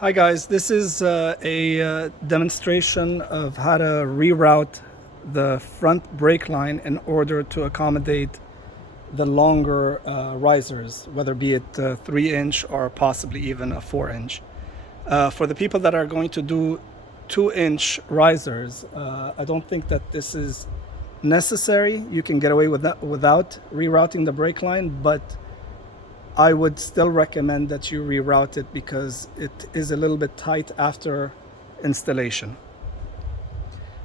Hi guys, this is a demonstration of how to reroute the front brake line in order to accommodate the longer risers, whether be it 3-inch or possibly even a 4-inch. For the people that are going to do 2-inch risers, I don't think that this is necessary. You can get away with that without rerouting the brake line, but I would still recommend that you reroute it because it is a little bit tight after installation.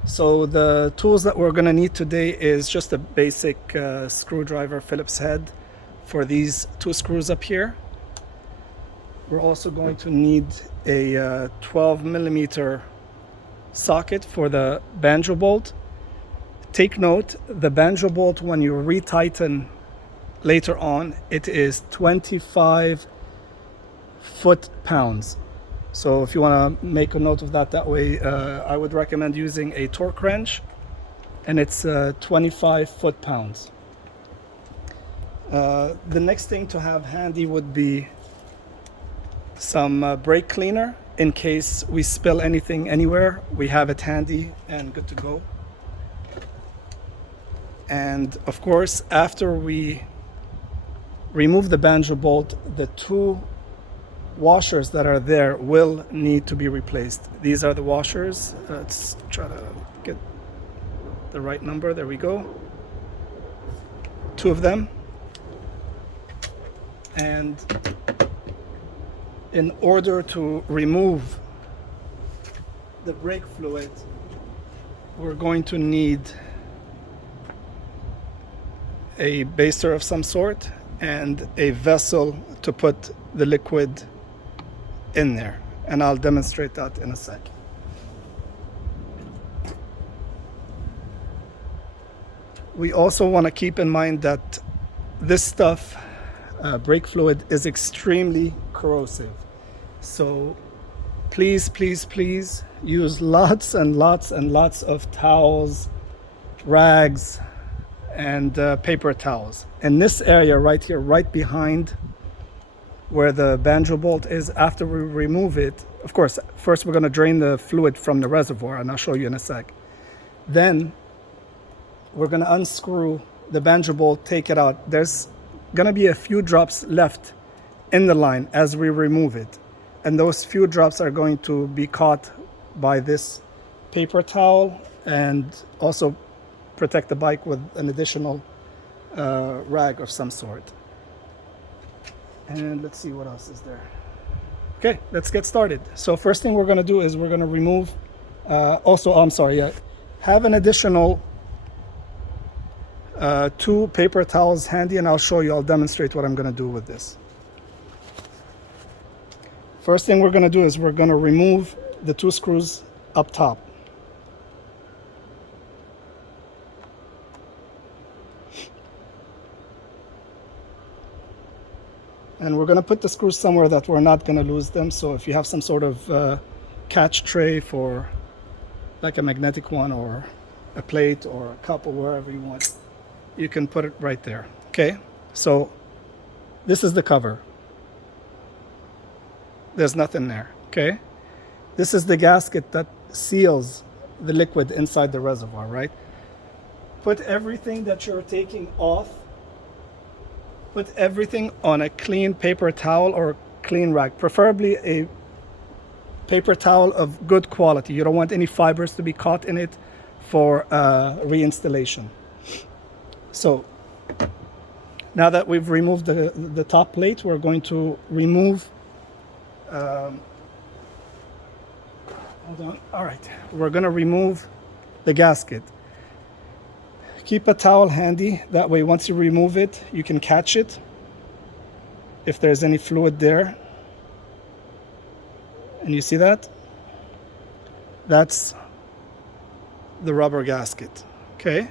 So the tools that we're going to need today is just a basic screwdriver Phillips head for these two screws up here. We're also going to need a 12 millimeter socket for the Banjo bolt. Take note, the Banjo bolt, when you retighten later on, it is 25 foot-pounds. So if you want to make a note of that way, I would recommend using a torque wrench, and it's 25 foot-pounds. The next thing to have handy would be some brake cleaner. In case we spill anything anywhere, we have it handy and good to go. And of course, after we remove the Banjo bolt, the two washers that are there will need to be replaced. These are the washers. Let's try to get the right number. There we go. Two of them. And in order to remove the brake fluid, we're going to need a baster of some sort and a vessel to put the liquid in there, and I'll demonstrate that in a sec. We also want to keep in mind that this stuff, brake fluid, is extremely corrosive, so please use lots and lots of towels, rags, and paper towels. In this area right here, right behind where the Banjo bolt is, after we remove it, of course, first we're going to drain the fluid from the reservoir, and I'll show you in a sec. Then we're going to unscrew the Banjo bolt, take it out. There's going to be a few drops left in the line as we remove it, and those few drops are going to be caught by this paper towel, and also protect the bike with an additional rag of some sort. And let's see what else is there. Okay, let's get started. So first thing we're going to do is we're going to remove have an additional 2 paper towels handy, and I'll show you, I'll demonstrate what I'm going to do with this. First thing we're going to do is we're going to remove the 2 screws up top. And we're going to put the screws somewhere that we're not going to lose them. So if you have some sort of catch tray for like a magnetic one, or a plate or a cup, or wherever you want, you can put it right there. Okay, so this is the cover. There's nothing there. Okay, this is the gasket that seals the liquid inside the reservoir, right? Put everything that you're taking off, put everything on a clean paper towel or clean rag, preferably a paper towel of good quality. You don't want any fibers to be caught in it for reinstallation. So now that we've removed the top plate, we're going to remove hold on. All right, we're going to remove the gasket. Keep a towel handy, that way once you remove it, you can catch it if there's any fluid there. And you see that? That's the rubber gasket. Okay?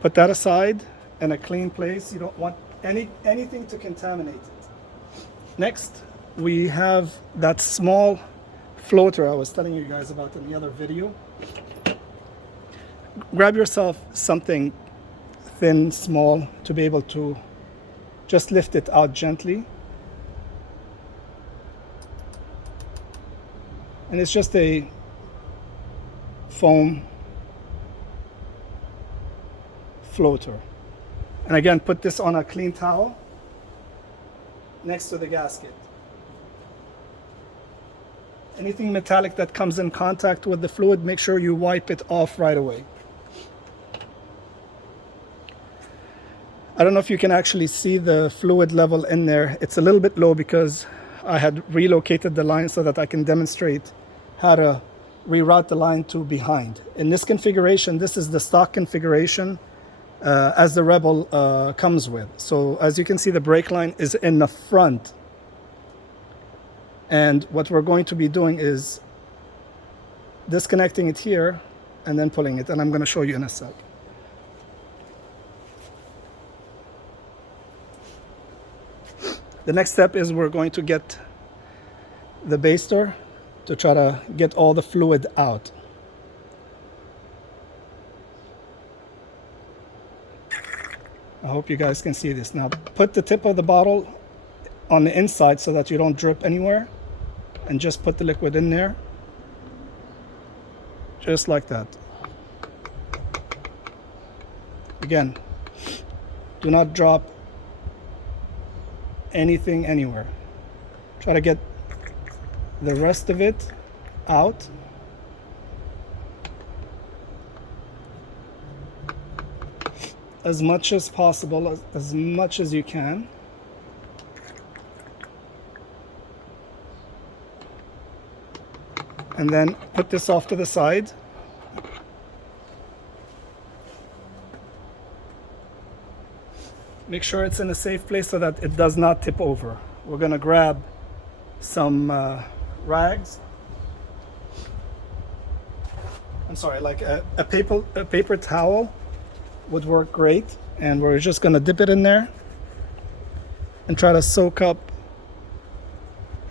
Put that aside in a clean place. You don't want anything to contaminate it. Next, we have that small floater I was telling you guys about in the other video. Grab yourself something thin, small, to be able to just lift it out gently. And it's just a foam floater. And again, put this on a clean towel next to the gasket. Anything metallic that comes in contact with the fluid, make sure you wipe it off right away. I don't know if you can actually see the fluid level in there. It's a little bit low because I had relocated the line so that I can demonstrate how to reroute the line to behind. In this configuration, this is the stock configuration as the Rebel comes with. So as you can see, the brake line is in the front. And what we're going to be doing is disconnecting it here and then pulling it. And I'm going to show you in a sec. The next step is we're going to get the baster to try to get all the fluid out. I hope you guys can see this. Now put the tip of the bottle on the inside so that you don't drip anywhere, and just put the liquid in there, just like that. Again, do not drop anything anywhere. Try to get the rest of it out. As much as possible, as much as you can. And then put this off to the side. Make sure it's in a safe place so that it does not tip over. We're gonna grab some rags. I'm sorry, like a paper towel would work great. And we're just gonna dip it in there and try to soak up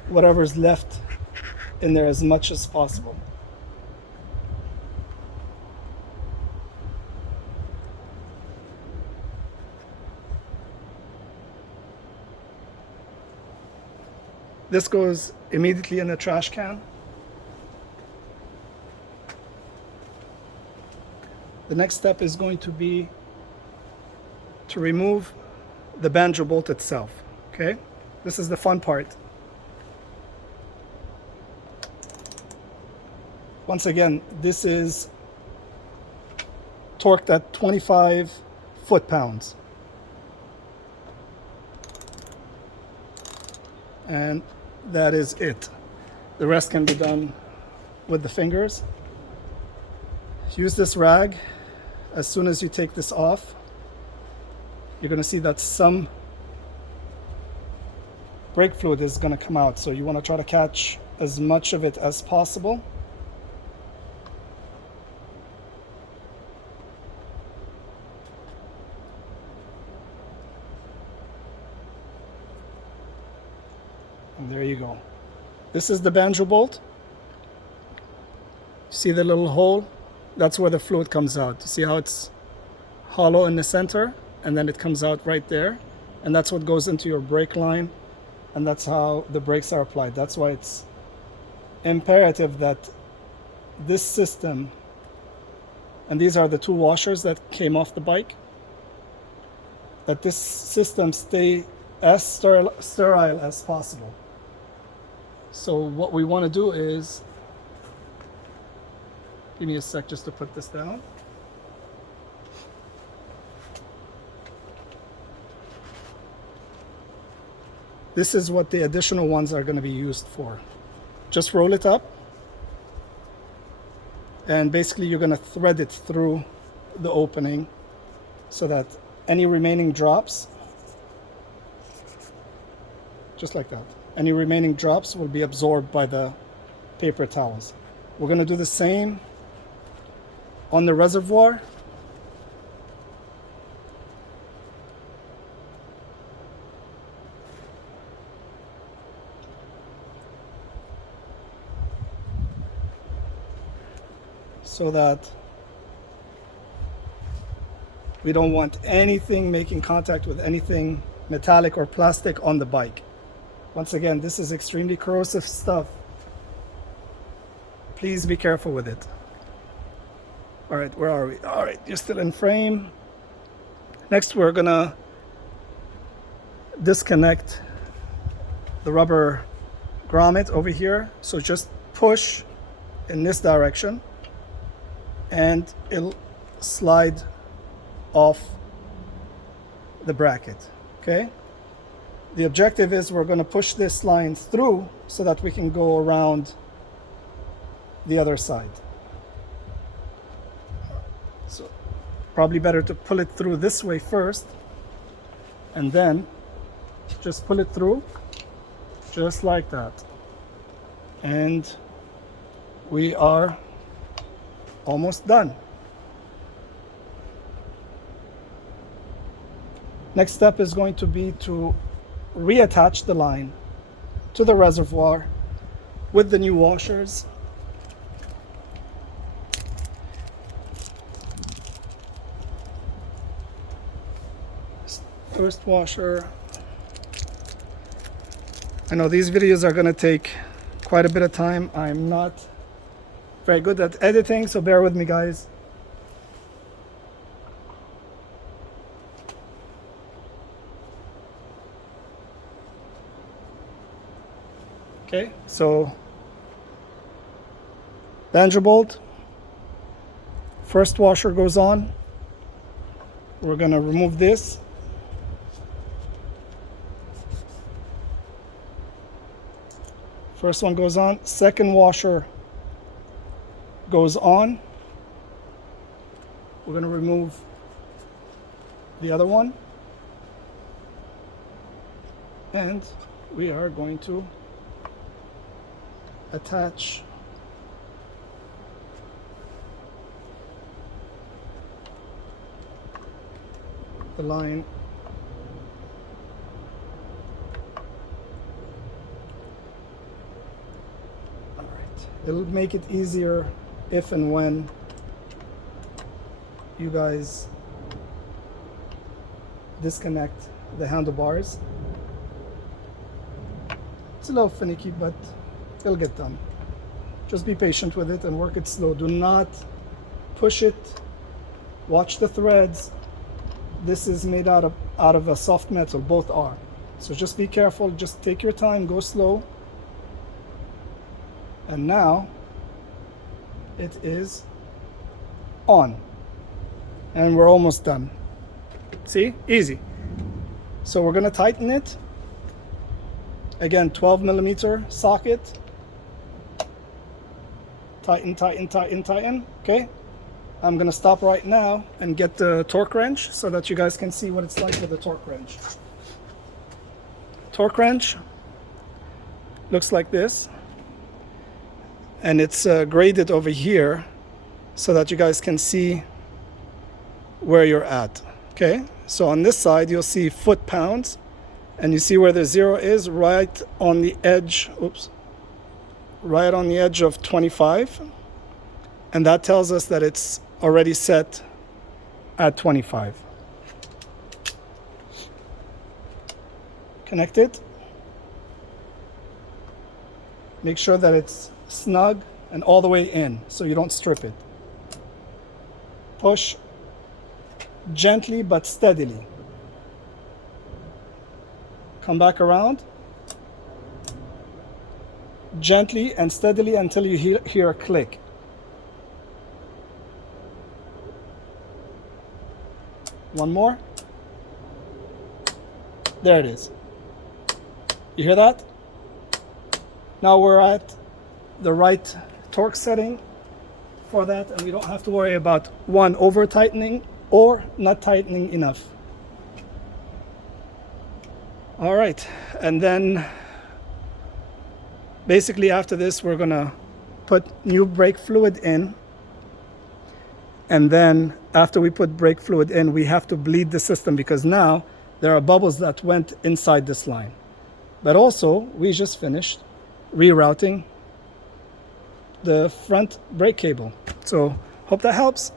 whatever's left in there as much as possible. This goes immediately in the trash can. The next step is going to be to remove the banjo bolt itself. Okay, this is the fun part. Once again, this is torqued at 25 foot-pounds. And that is it. The rest can be done with the fingers. Use this rag. As soon as you take this off, you're going to see that some brake fluid is going to come out. So you want to try to catch as much of it as possible. And there you go. This is the banjo bolt. See the little hole? That's where the fluid comes out. You see how it's hollow in the center, and then it comes out right there, and that's what goes into your brake line, and that's how the brakes are applied. That's why it's imperative that this system, and these are the two washers that came off the bike, that this system stay as sterile as possible. So what we want to do is, give me a sec just to put this down. This is what the additional ones are going to be used for. Just roll it up, and basically you're going to thread it through the opening so that any remaining drops, just like that, any remaining drops will be absorbed by the paper towels. We're going to do the same on the reservoir. So that we don't want anything making contact with anything metallic or plastic on the bike. Once again, this is extremely corrosive stuff. Please be careful with it. All right, where are we? All right, you're still in frame. Next, we're gonna disconnect the rubber grommet over here. So just push in this direction and it'll slide off the bracket, okay? The objective is we're gonna push this line through so that we can go around the other side. So probably better to pull it through this way first and then just pull it through just like that. And we are almost done. Next step is going to be to reattach the line to the reservoir with the new washers. First washer. I know these videos are going to take quite a bit of time. I'm not very good at editing, so bear with me, guys. Okay, so Banjo bolt, first washer goes on. We're going to remove this. First one goes on, second washer goes on. We're going to remove the other one. And we are going to attach the line It'll make it easier if and when you guys disconnect the handlebars. It's a little finicky, but it'll get done. Just be patient with it and work it slow. Do not push it. Watch the threads. This is made out of a soft metal, both are. So just be careful, just take your time, go slow. And now it is on. And we're almost done. See? Easy. So we're gonna tighten it. Again, 12mm socket. Tighten, tighten, tighten, tighten. Okay? I'm gonna stop right now and get the torque wrench so that you guys can see what it's like with the torque wrench. Torque wrench looks like this. And it's graded over here so that you guys can see where you're at. Okay, so on this side you'll see foot-pounds, and you see where the 0 is, right on the edge, right on the edge of 25, and that tells us that it's already set at 25. Connect it. Make sure that it's snug and all the way in so you don't strip it. Push gently but steadily. Come back around gently and steadily until you hear a click. One more. There it is. You hear that? Now we're at the right torque setting for that, and we don't have to worry about one, over tightening or not tightening enough. All right, and then basically after this we're gonna put new brake fluid in, and then after we put brake fluid in we have to bleed the system because now there are bubbles that went inside this line. But also we just finished rerouting the front brake cable. So hope that helps.